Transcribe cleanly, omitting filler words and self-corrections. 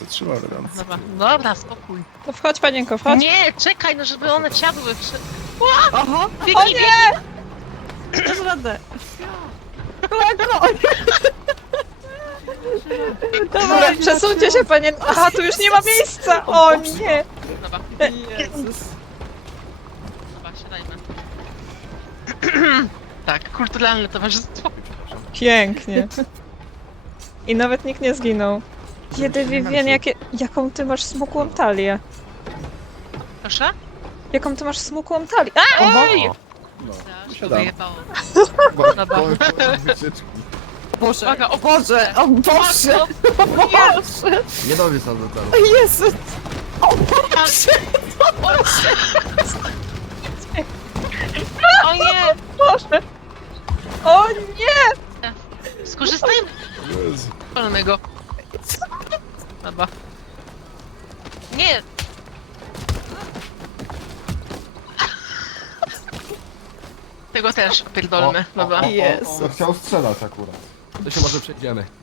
elegancko, trzyma elegancko. Dobra, dobra, spokój. No wchodź, panienko, wchodź. Nie, czekaj, no żeby one siadły. Oho, Biegnij, o nie! Dasz radę. Kolanko, o nie! Dobra, przesuńcie się, panienko. Aha, tu już nie ma miejsca! O nie! Dobra, Jezus. dobra, siadajmy. Tak, kulturalne towarzystwo. Pięknie. I nawet nikt nie zginął. Kiedy Vivian, jaką ty masz smukłą talię? Proszę? Jaką ty masz smukłą talię? A! Ej! No, Aż to siadam. wyjebało. Dobra. Dobra. Wycieczki. Boże, Uwaga, o Boże, o Boże, o Boże! Nie dowiesz do celu. Jezu! O Boże! O nie! Boże! O nie! Skorzystajmy Jezu. z palnego. Dobra. Nie! Tego też pierdolmy. Dobra. Jezu. To chciał strzelać akurat. To się może przejdziemy.